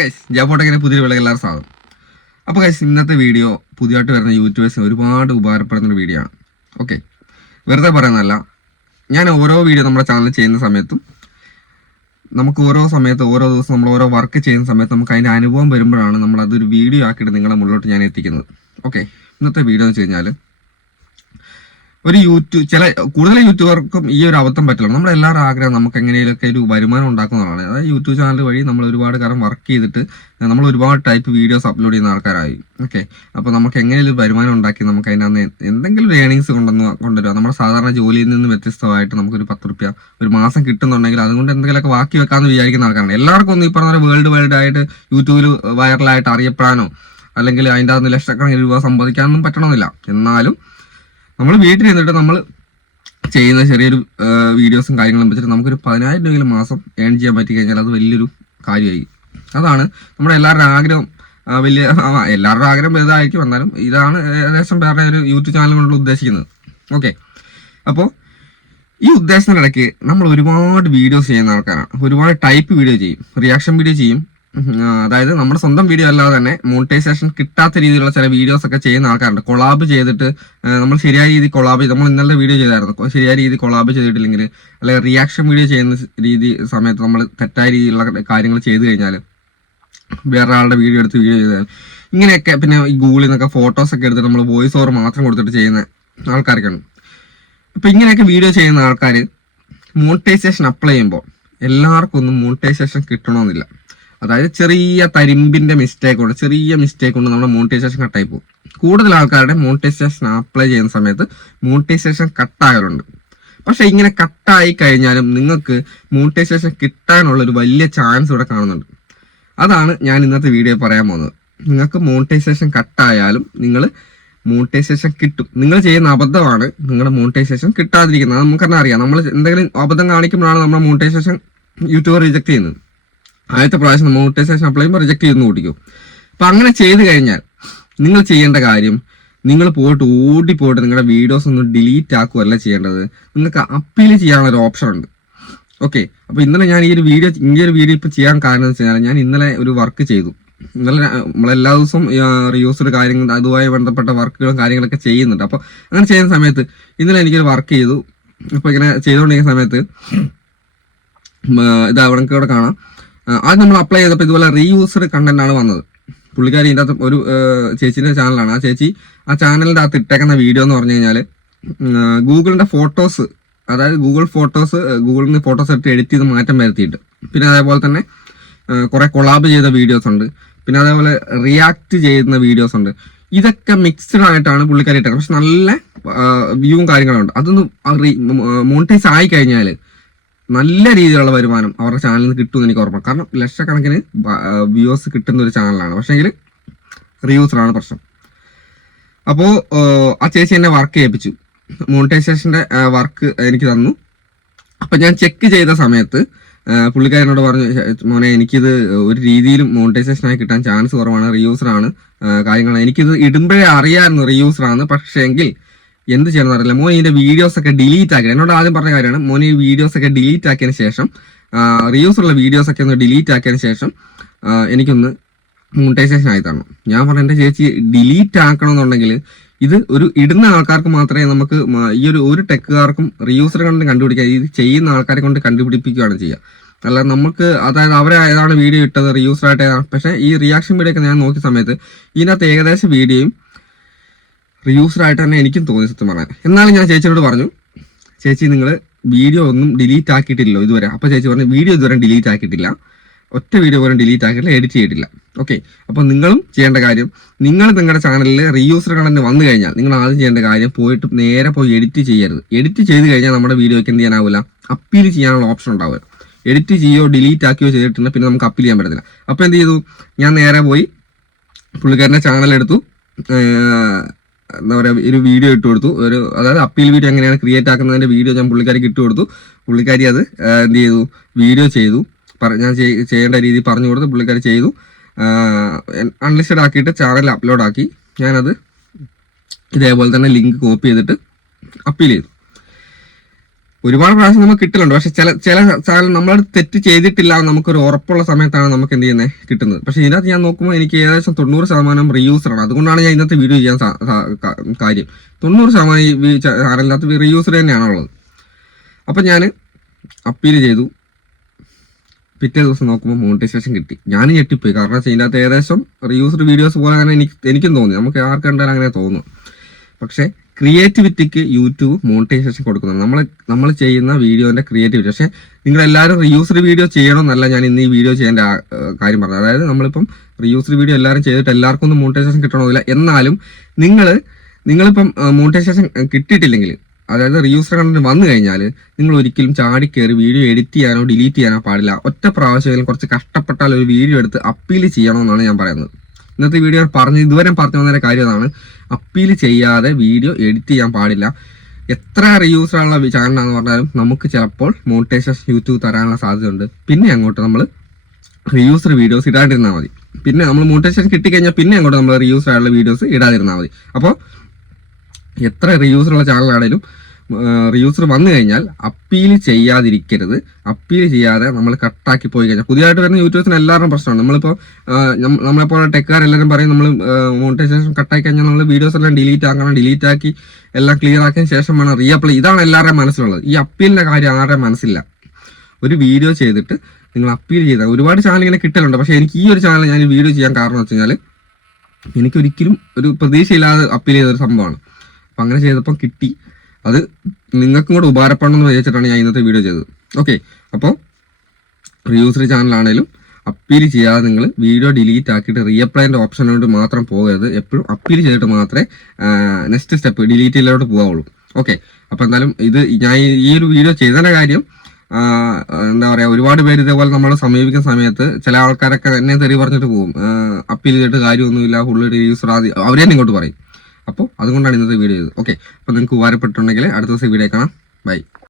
Guys ജാബോട്ടക്കിനെ പുതിയ വിളകൾ എല്ലാവരും സ്വാഗതം. അപ്പോൾ ഗൈസ് ഇന്നത്തെ വീഡിയോ പുതിയതായിട്ട് വരുന്ന യൂട്യൂബേഴ്സിന് ഒരുപാട് ഉപകാരപ്പെടുന്ന ഒരു വീഡിയോ ആണ്. ഓക്കെ വെറുതെ പറയുന്നതല്ല. ഞാൻ ഓരോ വീഡിയോ നമ്മുടെ ചാനലിൽ ചെയ്യുന്ന സമയത്തും നമുക്ക് ഓരോ സമയത്ത് ഓരോ ദിവസം നമ്മൾ ഓരോ വർക്ക് ചെയ്യുന്ന സമയത്ത് നമുക്ക് അതിന്റെ അനുഭവം വരുമ്പോഴാണ് നമ്മൾ അതൊരു വീഡിയോ ആക്കിയിട്ട് നിങ്ങളെ മുകളിലോട്ട് ഞാൻ എത്തിക്കുന്നത്. ഓക്കെ ഇന്നത്തെ വീഡിയോ എന്ന് വെച്ച് കഴിഞ്ഞാൽ ഒരു യൂട്യൂബ് ചില കൂടുതൽ യൂട്യൂബർക്കും ഈ ഒരു അബദ്ധം പറ്റില്ല. നമ്മുടെ എല്ലാവരും ആഗ്രഹം നമുക്ക് എങ്ങനെയൊക്കെ ഒരു വരുമാനം ഉണ്ടാക്കുന്നതാണ്. അതായത് യൂട്യൂബ് ചാനൽ വഴി നമ്മൾ ഒരുപാട് കാലം വർക്ക് ചെയ്തിട്ട് നമ്മൾ ഒരുപാട് ടൈപ്പ് വീഡിയോസ് അപ്ലോഡ് ചെയ്യുന്ന ആൾക്കാരായി. ഓക്കെ അപ്പോൾ നമുക്ക് എങ്ങനെയും വരുമാനം ഉണ്ടാക്കി നമുക്ക് അന്ന് എന്തെങ്കിലും ഒരു ഏണിങ്സ് കൊണ്ടുവന്ന് കൊണ്ടുവരിക. നമ്മുടെ സാധാരണ ജോലിയിൽ നിന്ന് വ്യത്യസ്തമായിട്ട് നമുക്കൊരു പത്ത് റുപ്യ ഒരു മാസം കിട്ടുന്നുണ്ടെങ്കിൽ അതുകൊണ്ട് എന്തെങ്കിലുമൊക്കെ ബാക്കി വെക്കാമെന്ന് വിചാരിക്കുന്ന ആൾക്കാരാണ് എല്ലാവർക്കും ഒന്നും ഈ പറഞ്ഞ വേൾഡ് വൈഡ് ആയിട്ട് യൂട്യൂബിൽ വൈറലായിട്ട് അറിയപ്പെടാനോ അല്ലെങ്കിൽ അതിന്റെ അകത്ത് ലക്ഷക്കണക്കിന് രൂപ സമ്പാദിക്കാനൊന്നും പറ്റണമെന്നില്ല. എന്നാലും നമ്മൾ വീട്ടിൽ നിന്നിട്ട് നമ്മൾ ചെയ്യുന്ന ചെറിയൊരു വീഡിയോസും കാര്യങ്ങളും വെച്ചിട്ട് നമുക്കൊരു പതിനായിരം രൂപയെങ്കിലും മാസം ഏൺ ചെയ്യാൻ പറ്റി കഴിഞ്ഞാൽ അത് വലിയൊരു കാര്യമായി അതാണ് നമ്മുടെ എല്ലാവരുടെ ആഗ്രഹം. വലിയ എല്ലാവരുടെയും എല്ലാവരുടെ ആഗ്രഹം വലുതായിരിക്കും. എന്നാലും ഇതാണ് ഏകദേശം വേറെ ഒരു യൂട്യൂബ് ചാനൽ കൊണ്ടുള്ള ഉദ്ദേശിക്കുന്നത്. ഓക്കെ അപ്പോൾ ഈ ഉദ്ദേശത്തിനിടയ്ക്ക് നമ്മൾ ഒരുപാട് വീഡിയോസ് ചെയ്യുന്ന ആൾക്കാരാണ്. ഒരുപാട് ടൈപ്പ് വീഡിയോ ചെയ്യും. റിയാക്ഷൻ വീഡിയോ ചെയ്യും. അതായത് നമ്മുടെ സ്വന്തം വീഡിയോ അല്ലാതെ തന്നെ മോണിറ്റൈസേഷൻ കിട്ടാത്ത രീതിയിലുള്ള ചില വീഡിയോസ് ഒക്കെ ചെയ്യുന്ന ആൾക്കാരുണ്ട്. കൊളാബ് ചെയ്തിട്ട് നമ്മൾ ശരിയായ രീതി കൊളാബ് നമ്മൾ ഇന്നലെ വീഡിയോ ചെയ്തായിരുന്നു. ശരിയായ രീതി കൊളാബ് ചെയ്തിട്ടില്ലെങ്കിൽ അല്ലെങ്കിൽ റിയാക്ഷൻ വീഡിയോ ചെയ്യുന്ന രീതി സമയത്ത് നമ്മൾ തെറ്റായ രീതിയിലുള്ള കാര്യങ്ങൾ ചെയ്തു കഴിഞ്ഞാൽ വേറെ ആളുടെ വീഡിയോ എടുത്ത് വീഡിയോ ചെയ്താൽ ഇങ്ങനെയൊക്കെ പിന്നെ ഈ ഗൂഗിളിൽ നിന്നൊക്കെ ഫോട്ടോസ് ഒക്കെ എടുത്തിട്ട് നമ്മൾ വോയിസ് ഓവർ മാത്രം കൊടുത്തിട്ട് ചെയ്യുന്ന ആൾക്കാരൊക്കെ ഉണ്ട് അപ്പൊ ഇങ്ങനെയൊക്കെ വീഡിയോ ചെയ്യുന്ന ആൾക്കാർ മോണിറ്റൈസേഷൻ അപ്ലൈ ചെയ്യുമ്പോൾ എല്ലാവർക്കും ഒന്നും മോണിറ്റൈസേഷൻ കിട്ടണമെന്നില്ല അതായത് ചെറിയ തരിമ്പിന്റെ മിസ്റ്റേക്ക് കൊണ്ട് ചെറിയ മിസ്റ്റേക്ക് കൊണ്ട് നമ്മുടെ മോണിറ്റൈസേഷൻ കട്ടായി പോകും. കൂടുതൽ ആൾക്കാരുടെ മോണിറ്റൈസേഷൻ അപ്ലൈ ചെയ്യുന്ന സമയത്ത് മോണിറ്റൈസേഷൻ കട്ടാകാറുണ്ട് പക്ഷെ ഇങ്ങനെ കട്ടായി കഴിഞ്ഞാലും നിങ്ങൾക്ക് മോണിറ്റൈസേഷൻ കിട്ടാനുള്ള ഒരു വലിയ ചാൻസ് ഇവിടെ കാണുന്നുണ്ട്. അതാണ് ഞാൻ ഇന്നത്തെ വീഡിയോ പറയാൻ പോകുന്നത്. നിങ്ങൾക്ക് മോണിറ്റൈസേഷൻ കട്ടായാലും നിങ്ങൾ മോണിറ്റൈസേഷൻ കിട്ടും. നിങ്ങൾ ചെയ്യുന്ന അബദ്ധമാണ് നിങ്ങളുടെ മോണിറ്റൈസേഷൻ കിട്ടാതിരിക്കുന്നത്. നമുക്കെന്നെ അറിയാം. നമ്മൾ എന്തെങ്കിലും അബദ്ധം കാണിക്കുമ്പോഴാണ് നമ്മുടെ മോണിറ്റൈസേഷൻ യൂട്യൂബർ റിജക്ട് ചെയ്യുന്നത്. ആദ്യത്തെ പ്രാവശ്യം മോണിറ്റൈസേഷൻ അപ്ലൈ ചെയ്യുമ്പോൾ റിജക്ട് ചെയ്യുന്നു കൂട്ടിക്കും അപ്പം അങ്ങനെ ചെയ്ത് കഴിഞ്ഞാൽ നിങ്ങൾ ചെയ്യേണ്ട കാര്യം നിങ്ങൾ പോയിട്ട് ഓടി പോയിട്ട് നിങ്ങളുടെ വീഡിയോസ് ഒന്ന് ഡിലീറ്റ് ആക്കുകയല്ല ചെയ്യേണ്ടത്. നിങ്ങൾക്ക് അപ്പീൽ ചെയ്യാനുള്ള ഒരു ഓപ്ഷൻ ഉണ്ട്. ഓക്കെ അപ്പൊ ഇന്നലെ ഞാൻ ഈ ഒരു വീഡിയോ ഈ ഒരു വീഡിയോ ഇപ്പൊ ചെയ്യാൻ കാരണം എന്ന് വെച്ചാൽ ഞാൻ ഇന്നലെ ഒരു വർക്ക് ചെയ്തു. ഇന്നലെ നമ്മളെല്ലാ ദിവസവും റിയൂസ്ഡ് കാര്യങ്ങൾ അതുമായി ബന്ധപ്പെട്ട വർക്കുകളും കാര്യങ്ങളൊക്കെ ചെയ്യുന്നുണ്ട്. അപ്പൊ അങ്ങനെ ചെയ്യുന്ന സമയത്ത് ഇന്നലെ എനിക്കൊരു വർക്ക് ചെയ്തു. അപ്പൊ ഇങ്ങനെ ചെയ്തുകൊണ്ടിരിക്കുന്ന സമയത്ത് ഇത് അവിടെ കാണാം. ആദ്യം നമ്മൾ അപ്ലൈ ചെയ്തപ്പോൾ ഇതുപോലെ റീയൂസ്ഡ് കണ്ടന്റ് ആണ് വന്നത്. പുള്ളിക്കാരി ഇതിന്റെ അകത്ത് ഒരു ചേച്ചിന്റെ ചാനലാണ് ആ ചേച്ചി ആ ചാനലിന്റെ അകത്ത് ഇട്ടേക്കുന്ന വീഡിയോ എന്ന് പറഞ്ഞു കഴിഞ്ഞാൽ ഗൂഗിളിന്റെ ഫോട്ടോസ് അതായത് ഗൂഗിൾ ഫോട്ടോസ് ഗൂഗിളിൽ നിന്ന് ഫോട്ടോസ് എടുത്ത് എഡിറ്റ് ചെയ്ത് മാറ്റം വരുത്തിയിട്ട് പിന്നെ അതേപോലെ തന്നെ കുറെ കൊളാബ് ചെയ്ത വീഡിയോസ് ഉണ്ട്. പിന്നെ അതേപോലെ റിയാക്ട് ചെയ്യുന്ന വീഡിയോസ് ഉണ്ട്. ഇതൊക്കെ മിക്സ്ഡ് ആയിട്ടാണ് പുള്ളിക്കാരി ഇട്ടത് പക്ഷെ നല്ല വ്യൂവും കാര്യങ്ങളും ഉണ്ട്. അതൊന്ന് മോണിറ്റൈസ് ആയി കഴിഞ്ഞാൽ നല്ല രീതിയിലുള്ള വരുമാനം അവരുടെ ചാനലിൽ നിന്ന് കിട്ടുമെന്ന് എനിക്ക് ഓർമ്മ കാരണം ലക്ഷക്കണക്കിന് വ്യൂവേഴ്സ് കിട്ടുന്ന ഒരു ചാനലാണ് പക്ഷേങ്കിൽ റിവ്യൂസിലാണ് പ്രശ്നം. അപ്പോൾ ആ ചേച്ചി എന്നെ വർക്ക് ചെയ്യിപ്പിച്ചു. മോണിറ്റൈസേഷന്റെ വർക്ക് എനിക്ക് തന്നു. അപ്പം ഞാൻ ചെക്ക് ചെയ്ത സമയത്ത് പുള്ളിക്കാരനോട് പറഞ്ഞു "ശ- മോനെ എനിക്കിത് ഒരു രീതിയിലും മോണിറ്റൈസേഷനായി കിട്ടാൻ ചാൻസ് കുറവാണ്. റിയൂസറാണ് കാര്യങ്ങളാണ് എനിക്കിത് ഇടുമ്പോഴേ അറിയാമായിരുന്നു റിയൂസറാണ് പക്ഷേ എങ്കിൽ എന്ത് ചെയ്യണം അറിയില്ല. മോൻ ഇതിന്റെ വീഡിയോസ് ഒക്കെ ഡിലീറ്റ് ആക്കി. എന്നോട് ആദ്യം പറഞ്ഞ കാര്യമാണ് മോൻ ഈ വീഡിയോസ് ഒക്കെ ഡിലീറ്റ് ആക്കിയതിന് ശേഷം റിയൂസ് ഉള്ള വീഡിയോസ് ഒക്കെ ഒന്ന് ഡിലീറ്റ് ആക്കിയതിന് ശേഷം എനിക്കൊന്ന് മോണിറ്റൈസേഷൻ ആയി തരണം. ഞാൻ പറഞ്ഞ എന്റെ ചേച്ചി ഡിലീറ്റ് ആക്കണമെന്നുണ്ടെങ്കിൽ ഇത് ഒരു ഇടുന്ന ആൾക്കാർക്ക് മാത്രമേ നമുക്ക് ഈ ഒരു ഒരു ടെക്കുകാർക്കും റിയൂസർ കൊണ്ട് കണ്ടുപിടിക്കാൻ ഇത് ചെയ്യുന്ന ആൾക്കാരെ കൊണ്ട് കണ്ടുപിടിപ്പിക്കുകയാണ് ചെയ്യുക. അല്ല നമുക്ക് അതായത് അവരെ ഏതാണ് വീഡിയോ ഇട്ടത് ഏതാണ്? പക്ഷേ ഈ റിയാക്ഷൻ വീഡിയോ ഒക്കെ ഞാൻ നോക്കിയ സമയത്ത് ഇതിനകത്ത് ഏകദേശം വീഡിയോയും റിയൂസർ ആയിട്ട് തന്നെ എനിക്കും തോന്നി സത്യം പറയാൻ എന്നാലും ഞാൻ ചേച്ചിയോട് പറഞ്ഞു ചേച്ചി നിങ്ങൾ വീഡിയോ ഒന്നും ഡിലീറ്റ് ആക്കിയിട്ടില്ലല്ലോ ഇതുവരെ. അപ്പോൾ ചേച്ചി പറഞ്ഞു വീഡിയോ ഇതുവരെ ഡിലീറ്റ് ആക്കിയിട്ടില്ല. ഒറ്റ വീഡിയോ പോലും ഡിലീറ്റ് ആക്കിയിട്ടില്ല എഡിറ്റ് ചെയ്തിട്ടില്ല. ഓക്കെ അപ്പോൾ നിങ്ങളും ചെയ്യേണ്ട കാര്യം നിങ്ങൾ നിങ്ങളുടെ ചാനലിൽ റീയൂസർ കണ്ടന്റ് വന്നു കഴിഞ്ഞാൽ നിങ്ങൾ ആദ്യം ചെയ്യേണ്ട കാര്യം പോയിട്ട് നേരെ പോയി എഡിറ്റ് ചെയ്യരുത്. എഡിറ്റ് ചെയ്ത് കഴിഞ്ഞാൽ നമ്മുടെ വീഡിയോയ്ക്ക് എന്ത് ചെയ്യാനാവില്ല അപ്പീൽ ചെയ്യാനുള്ള ഓപ്ഷൻ ഉണ്ടാവില്ല എഡിറ്റ് ചെയ്യോ ഡിലീറ്റ് ആക്കിയോ ചെയ്തിട്ടുണ്ട് പിന്നെ നമുക്ക് അപ്പീൽ ചെയ്യാൻ പറ്റത്തില്ല. അപ്പോൾ എന്ത് ചെയ്തു? ഞാൻ നേരെ പോയി പുള്ളിക്കാരന്റെ ഏർ എന്താ പറയുക ഒരു വീഡിയോ ഇട്ട് കൊടുത്തു. ഒരു അതായത് അപ്പീൽ വീഡിയോ എങ്ങനെയാണ് ക്രിയേറ്റ് ആക്കുന്നതിന്റെ വീഡിയോ ഞാൻ പുള്ളിക്കാരിക്ക് ഇട്ട് കൊടുത്തു. പുള്ളിക്കാരി അത് എന്ത് ചെയ്തു? വീഡിയോ ചെയ്തു. ഞാൻ ചെയ്യേണ്ട രീതി പറഞ്ഞു കൊടുത്തു പുള്ളിക്കാരി ചെയ്തു. അൺലിസ്റ്റഡ് ആക്കിയിട്ട് ചാനൽ അപ്ലോഡ് ആക്കി. ഞാനത് ഇതേപോലെ തന്നെ ലിങ്ക് കോപ്പി ചെയ്തിട്ട് അപ്പീൽ ചെയ്തു. ഒരുപാട് പ്രാവശ്യം നമുക്ക് കിട്ടലുണ്ട്. പക്ഷെ ചില ചില സാധനം നമ്മൾ തെറ്റ് ചെയ്തിട്ടില്ല നമുക്കൊരു ഉറപ്പുള്ള സമയത്താണ് നമുക്ക് എന്ത് ചെയ്യുന്നത് കിട്ടുന്നത്. പക്ഷെ ഇതിനകത്ത് ഞാൻ നോക്കുമ്പോൾ എനിക്ക് ഏകദേശം തൊണ്ണൂറ് ശതമാനം റീയൂസറാണ് അതുകൊണ്ടാണ് ഞാൻ ഇന്നത്തെ വീഡിയോ ചെയ്യാൻ കാര്യം. തൊണ്ണൂറ് ശതമാനം ഈ ചാനലിനകത്ത് റീയൂസർ തന്നെയാണ് ഉള്ളത്. അപ്പം ഞാൻ അപ്പീൽ ചെയ്തു. പിറ്റേ ദിവസം നോക്കുമ്പോൾ മോണിറ്റൈസേഷൻ കിട്ടി. ഞാൻ ഞെട്ടിപ്പോയി. കാരണം ഇതിനകത്ത് ഏകദേശം റീയൂസ്ഡ് വീഡിയോസ് പോലെ തന്നെ എനിക്ക് എനിക്കും തോന്നി. നമുക്ക് ആർക്ക് കണ്ടാലും അങ്ങനെ തോന്നുന്നു പക്ഷേ ക്രിയേറ്റിവിറ്റിക്ക് യൂട്യൂബ് മോണിറ്റൈസേഷൻ കൊടുക്കുന്നത്. നമ്മൾ നമ്മൾ ചെയ്യുന്ന വീഡിയോന്റെ ക്രിയേറ്റിവിറ്റി പക്ഷേ നിങ്ങൾ എല്ലാവരും റീയൂസ്ഡ് വീഡിയോ ചെയ്യണമെന്നല്ല ഞാൻ ഇന്ന് ഈ വീഡിയോ ചെയ്യേണ്ട കാര്യം പറഞ്ഞത്. അതായത് നമ്മളിപ്പം റീയൂസ്ഡ് വീഡിയോ എല്ലാവരും ചെയ്തിട്ട് എല്ലാവർക്കും ഒന്നും മോണിറ്റൈസേഷൻ കിട്ടണമെന്നില്ല. എന്നാലും നിങ്ങൾ നിങ്ങളിപ്പം മോണിറ്റൈസേഷൻ കിട്ടിയിട്ടില്ലെങ്കിൽ അതായത് റീയൂസർ കണ്ടന്റ് വന്നു കഴിഞ്ഞാൽ നിങ്ങൾ ഒരിക്കലും ചാടി കയറി വീഡിയോ എഡിറ്റ് ചെയ്യാനോ ഡിലീറ്റ് ചെയ്യാനോ പാടില്ല. ഒറ്റ പ്രാവശ്യമെങ്കിലും കുറച്ച് കഷ്ടപ്പെട്ടാൽ ഒരു വീഡിയോ എടുത്ത് അപ്പീൽ ചെയ്യണമെന്നാണ് ഞാൻ പറയുന്നത്. ഇന്നത്തെ വീഡിയോ പറഞ്ഞ് ഇതുവരെ പറഞ്ഞു വന്നൊരു കാര്യം അതാണ്. അപ്പീൽ ചെയ്യാതെ വീഡിയോ എഡിറ്റ് ചെയ്യാൻ പാടില്ല. എത്ര റിയൂസർ ഉള്ള ചാനലാണെന്ന് പറഞ്ഞാലും നമുക്ക് ചിലപ്പോൾ മോണിറ്റൈസേഷൻ യൂട്യൂബ് തരാനുള്ള സാധ്യതയുണ്ട്. പിന്നെ അങ്ങോട്ട് നമ്മൾ റിയൂസർ വീഡിയോസ് ഇടാണ്ടിരുന്നാൽ മതി. പിന്നെ നമ്മൾ മോണിറ്റൈസേഷൻ കിട്ടിക്കഴിഞ്ഞാൽ പിന്നെ അങ്ങോട്ട് നമ്മൾ റിയൂസർ ആയുള്ള വീഡിയോസ് ഇടാതിരുന്നാൽ മതി. അപ്പോൾ എത്ര റിയൂസറുള്ള ചാനലാണേലും റിയൂസർ വന്നു കഴിഞ്ഞാൽ അപ്പീൽ ചെയ്യാതിരിക്കരുത്. അപ്പീൽ ചെയ്യാതെ നമ്മൾ കട്ടാക്കി പോയി കഴിഞ്ഞാൽ പുതിയതായിട്ട് വരുന്ന യൂട്യൂബേഴ്സിന് എല്ലാവരും പ്രശ്നമാണ്. നമ്മളിപ്പോൾ നമ്മളെപ്പോലെ ടെക്കാരെല്ലാവരും പറയും നമ്മൾ മോണിറ്റൈസേഷൻ കട്ടാക്കി കഴിഞ്ഞാൽ നമ്മൾ വീഡിയോസ് എല്ലാം ഡിലീറ്റ് ആക്കണം ഡിലീറ്റ് ആക്കി എല്ലാം ക്ലിയർ ആക്കിയതിന് ശേഷം വേണം റീഅപ്ലൈ ഇതാണ് എല്ലാവരുടെയും മനസ്സിലുള്ളത്. ഈ അപ്പീലിന്റെ കാര്യം ആരുടെയും മനസ്സില്ല ഒരു വീഡിയോ ചെയ്തിട്ട് നിങ്ങൾ അപ്പീൽ ചെയ്താൽ ഒരുപാട് ചാനൽ ഇങ്ങനെ കിട്ടലുണ്ട്. പക്ഷേ എനിക്ക് ഈ ഒരു ചാനൽ ഞാൻ വീഡിയോ ചെയ്യാൻ കാരണം വെച്ച് കഴിഞ്ഞാൽ എനിക്കൊരിക്കലും ഒരു പ്രതീക്ഷയില്ലാതെ അപ്പീൽ ചെയ്തൊരു സംഭവമാണ്. അപ്പം അങ്ങനെ ചെയ്തപ്പോൾ കിട്ടി. അത് നിങ്ങൾക്കും കൂടെ ഉപകാരപ്പെടണം എന്ന് വിചാരിച്ചിട്ടാണ് ഞാൻ ഇന്നത്തെ വീഡിയോ ചെയ്തത്. ഓക്കെ അപ്പോൾ റിയൂസറി ചാനലാണേലും അപ്പീൽ ചെയ്യാതെ നിങ്ങൾ വീഡിയോ ഡിലീറ്റ് ആക്കിയിട്ട് റീഅപ്ലൈന്റെ ഓപ്ഷനോട് മാത്രം പോകരുത്. എപ്പോഴും അപ്പീൽ ചെയ്തിട്ട് മാത്രമേ നെക്സ്റ്റ് സ്റ്റെപ്പ് ഡിലീറ്റ് ചെയ്യലോട്ട് പോകാവുള്ളൂ. ഓക്കെ അപ്പോൾ എന്തായാലും ഇത് ഞാൻ ഈ- ഒരു വീഡിയോ ചെയ്തതിന്റെ കാര്യം എന്താ പറയുക ഒരുപാട് പേര് ഇതേപോലെ നമ്മൾ സമീപിക്കുന്ന സമയത്ത് ചില ആൾക്കാരൊക്കെ എന്നെ തെറി പറഞ്ഞിട്ട് പോകും. അപ്പീൽ ചെയ്തിട്ട് കാര്യമൊന്നുമില്ല ഫുള്ള് റിയൂസർ ആദ്യം അവരെ ഇങ്ങോട്ട് പറയും. അപ്പോൾ അതുകൊണ്ടാണ് ഇന്നത്തെ വീഡിയോ ചെയ്തത്. ഓക്കെ അപ്പോൾ നിങ്ങൾക്ക് ഉപകാരപ്പെട്ടിട്ടുണ്ടെങ്കിൽ അടുത്ത ദിവസം വീഡിയോ കാണാം. ബൈ